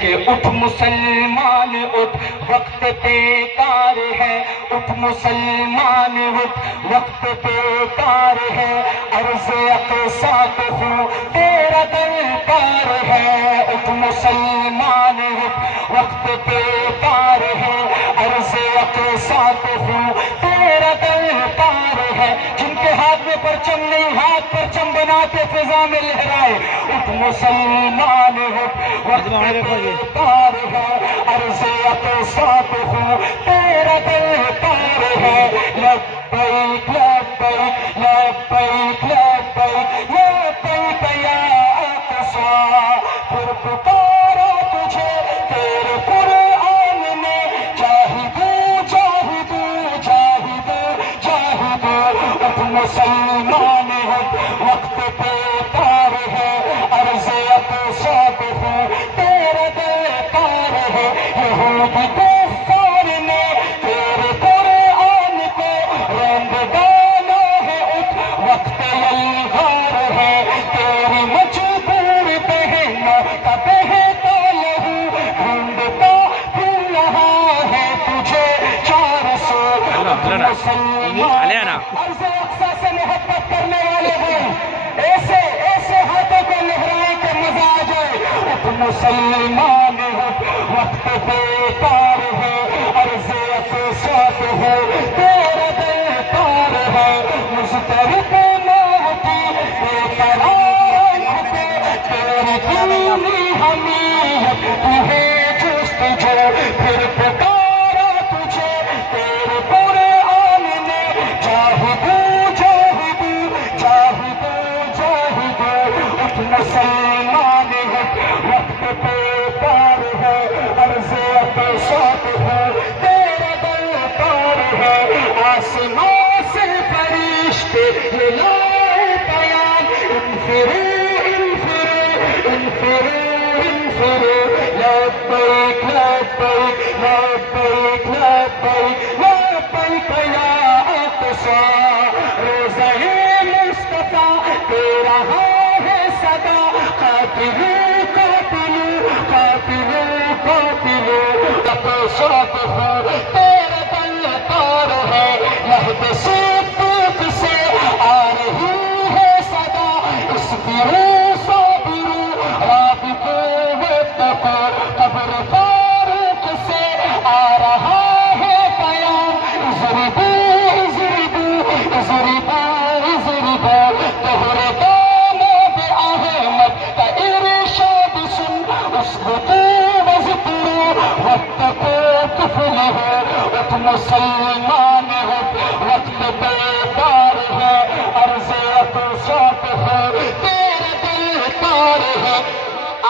کہ اٹھ مسلمان اٹھ وقت بیکار ہے، اٹھ مسلمان اٹھ وقت بیکار ہے، عرض اقصی کو خون تیرا درکار ہے، اٹھ مسلمان اٹھ وقت بیکار ہے، عرض اقصی کو خون تیرا درکار ہے، جن کے ہاتھ میں پرچم نہیں ہاتھ پرچم بنا کے فضا میں لہرائے، اٹھ مسلمان اٹھ وقت بیکار ہے، عرض اقصی کو خون تیرا درکار ہے، لبیک لبیک لبیک لبیک لبیک یا اقصی، پھر پکارا تجھے تیرے قرآن نے، جاہدو جاہدو جاہدو جاہدو، اٹھ مسلمان اٹھ وقت بیکار ہے، عرض اقصی کو خون تیرا درکار ہے، یہودی کفار نے تیرے قرآن کو رنگ ڈالا ہے، اٹھ وقت یلغار ہے، تیری مجبور بہنوں کا بہتا لہو ڈھونڈتا پھر رہا ہے تجھے 400 مسلمان، عرض اقصی سے محبت کرنے والے ہیں، ایسے ایسے ہاتھوں کو لہرائے کہ مزہ آ جائے، اٹھ مسلمان اٹھ وقت بیکار ہے، عرض اقصی کو ہے تیرا درکار ہے، مسترق موتی بے قرار پہ تیری دینی حمیت تمہیں جستجو، پھر پکارا تجھے تیرے قرآن نے، جاہدو جاہدو جاہدو جاہدو، اٹھ مسلمان اٹھ وقت بیکار ہے، عرض اقصی کو ہے تیرا درکار ہے، آسمان سے فرشتے یہ لائے پیام، انفرو انفرو انفرو انفرو، لبیک لبیک لبیک لبیک لبیک یا اقصی، روزہ مصطفیٰ تیرا ہے صدا، قاتلو قاتلو قاتلو قاتلو، اقصی کو ہے تیرا درکار ہے، لہد صدیق سے آ رہی ہے صدا، اصبروا صابروا رابطوا واتقوا، قبر فاروق سے آ رہا ہے پیام، اضربوا اضربوا اضربوا اضربوا، دہر داماد احمد کا ارشاد سن، اثبتوا واذکروا واتقوا تفلحوا، اٹھ مسلمان اٹھ وقت بیکار ہے، عرض اقصی کو ہے تیرا درکار ہے،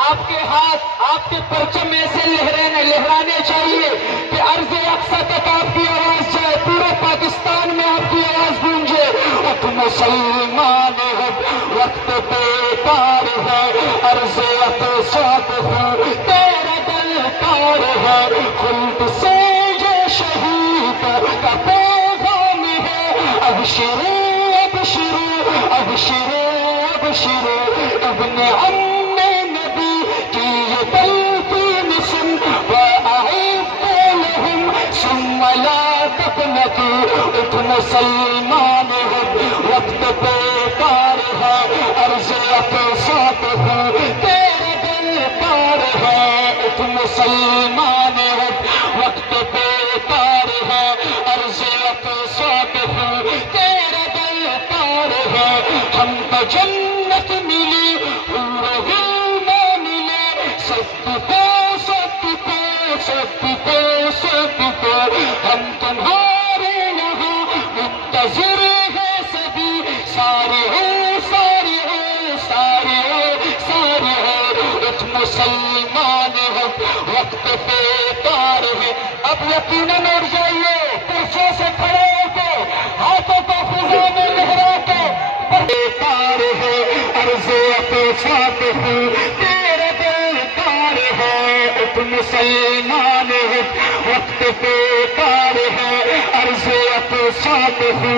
آپ کے ہاتھ آپ کے پرچم ایسے لہرانے چاہیے کہ عرض اقصی تک آپ کی آواز جائے، پورے پاکستان میں آپ کی آواز گونجے، اٹھ مسلمان اٹھ وقت بیکار ہے، عرض اقصی کو ہے تیرا درکار ہے، خلد سے یہ شہیدوں کا پیغام ہے، ابشروا ابشروا ابشروا ابشروا، ابن عم نبی کی یہ تلقین سن، وَأَعِدُّوا لَهُمْ ثُمَّ لَا تَقْنَطُوا، اٹھ مسلمان اٹھ وقت بیکار ہے، عرض اقصی کو ہے تیرا درکار ہے، اٹھ مسلمان اٹھ وقت بیکار ہے، عرض اقصی کو ہے تیرا درکار ہے، ہم کو جنت ملی حور غلمان ملے، صدقو صدقو صدقو صدقو، ہم تمہارے یہاں منتظر ہے سبھی، سارے ہو سارے ہو سارے ہو سارے ہو، اٹھ مسلمان اٹھ وقت بیکار ہے، اب یقیناً اٹھ جائیے، کرسیوں سے کھڑے ہو کے ہاتھوں کو فضا میں لہرا کے، بیکار ہے، عرض اقصی کو ہے تیرا درکار ہے، اٹھ مسلمان اٹھ وقت بیکار ہے، عرض اقصی کو ہے